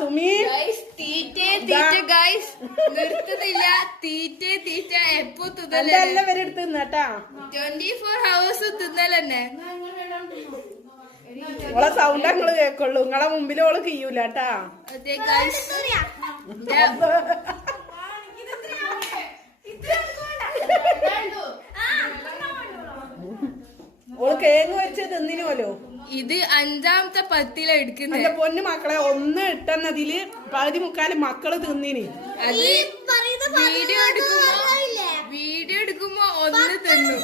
സുമി തീറ്റ guys നിർത്തുന്നില്ല. തീറ്റ എപ്പോ എല്ലാം വരെ എടുത്ത് തിന്നട്ടാ. 24 hours തിന്നലെന്നെ. ഓളെ സൗണ്ട് ഞങ്ങള് കേക്കുള്ളൂ. നിങ്ങളെ മുമ്പിൽ ഓള് കീയൂല കേട്ടാ. അതെ ഗൈസ്. ഓള് കേങ്ങ് വെച്ച് തിന്നിനോലോ. ഇത് 5ാമത്തെ പത്തില എടുക്കുന്നത്. എന്റെ പൊന്നു മക്കളെ, ഒന്ന് ഇട്ടെന്നതില് 1/4 മക്കള് തിന്നിന്. അത് വീഡിയോ എടുക്കുമ്പോ ഒന്ന് തിന്നു.